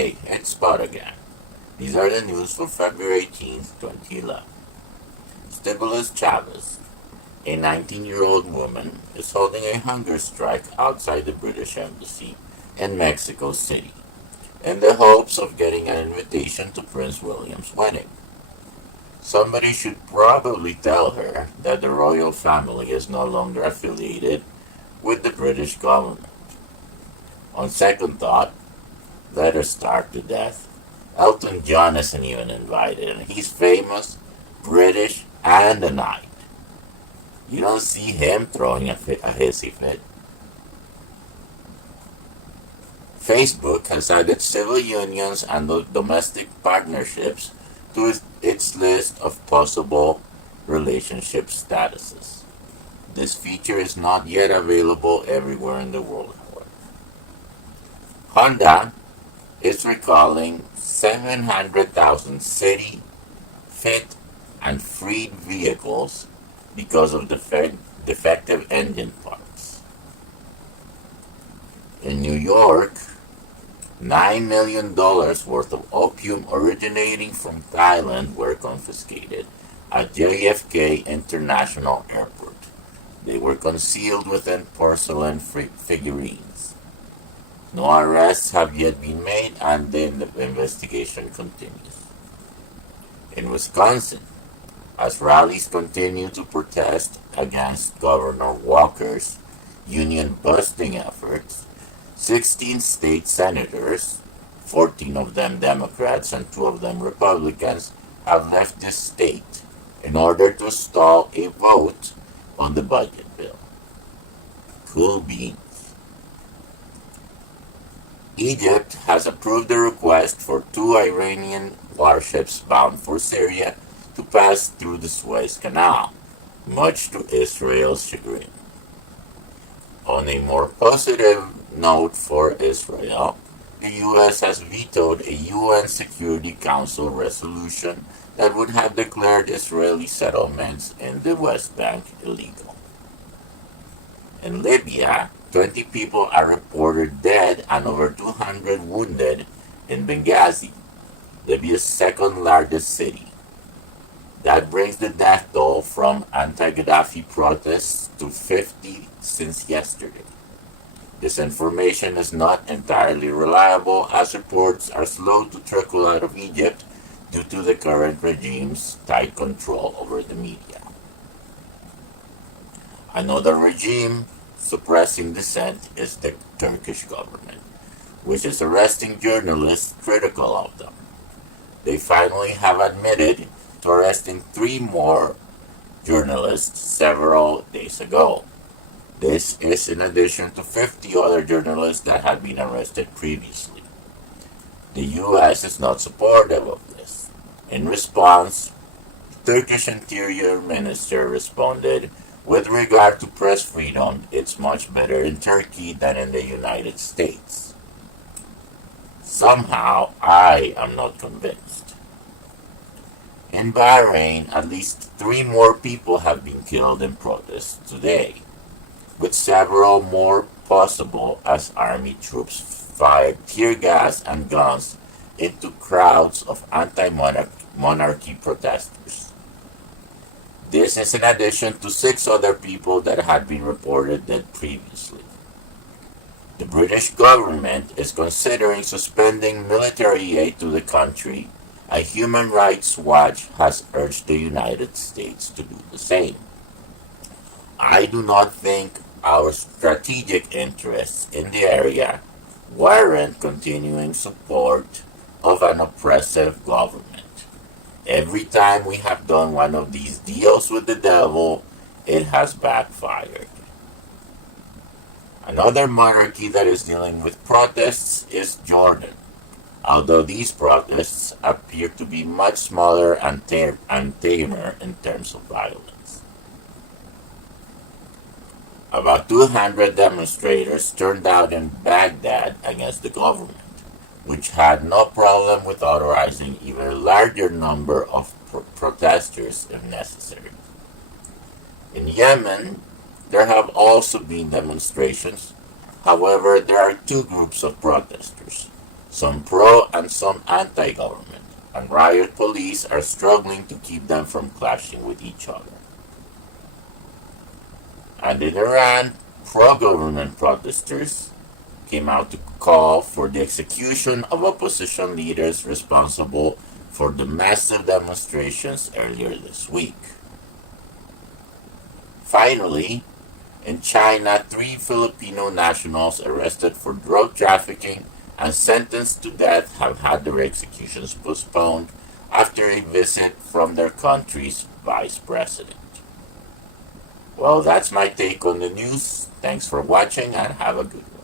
Hey, it's Spot again. These are the news for February 18th, 2011. Stibulus Chavez, a 19-year-old woman, is holding a hunger strike outside the British Embassy in Mexico City in the hopes of getting an invitation to Prince William's wedding. Somebody should probably tell her that the royal family is no longer affiliated with the British government. On second thought, let her starve to death. Elton John isn't even invited, and he's famous, British, and a knight. You don't see him throwing a hissy fit. Facebook has added civil unions and domestic partnerships to its list of possible relationship statuses. This feature is not yet available everywhere in the world, however. Honda is recalling 700,000 city, fit, and freed vehicles because of defective engine parts. In New York, $9 million worth of opium originating from Thailand were confiscated at JFK International Airport. They were concealed within porcelain figurines. No arrests have yet been made, and the investigation continues. In Wisconsin, as rallies continue to protest against Governor Walker's union-busting efforts, 16 state senators, 14 of them Democrats and 2 of them Republicans, have left the state in order to stall a vote on the budget bill. Cool beans. Egypt has approved a request for 2 Iranian warships bound for Syria to pass through the Suez Canal, much to Israel's chagrin. On a more positive note for Israel, the U.S. has vetoed a UN Security Council resolution that would have declared Israeli settlements in the West Bank illegal. In Libya, 20 people are reported dead and over 200 wounded in Benghazi, Libya's second largest city. That brings the death toll from anti-Gaddafi protests to 50 since yesterday. This information is not entirely reliable, as reports are slow to trickle out of Egypt due to the current regime's tight control over the media. Another regime suppressing dissent is the Turkish government, which is arresting journalists critical of them. They finally have admitted to arresting 3 more journalists several days ago. This is in addition to 50 other journalists that had been arrested previously. The U.S. is not supportive of this. In response, the Turkish Interior Minister responded, "With regard to press freedom, it's much better in Turkey than in the United States." Somehow, I am not convinced. In Bahrain, at least 3 more people have been killed in protests today, with several more possible as army troops fired tear gas and guns into crowds of anti-monarchy protesters. This is in addition to 6 other people that had been reported dead previously. The British government is considering suspending military aid to the country. A Human Rights Watch has urged the United States to do the same. I do not think our strategic interests in the area warrant continuing support of an oppressive government. Every time we have done one of these deals with the devil, it has backfired. Another monarchy that is dealing with protests is Jordan, although these protests appear to be much smaller and tamer in terms of violence. About 200 demonstrators turned out in Baghdad against the government, which had no problem with authorizing even a larger number of protesters if necessary. In Yemen, there have also been demonstrations. However, there are 2 groups of protesters. some pro and some anti-government, and riot police are struggling to keep them from clashing with each other. And in Iran, pro-government protesters came out to call for the execution of opposition leaders responsible for the massive demonstrations earlier this week. Finally, in China, 3 Filipino nationals arrested for drug trafficking and sentenced to death have had their executions postponed after a visit from their country's vice president. Well, that's my take on the news. Thanks for watching and have a good one.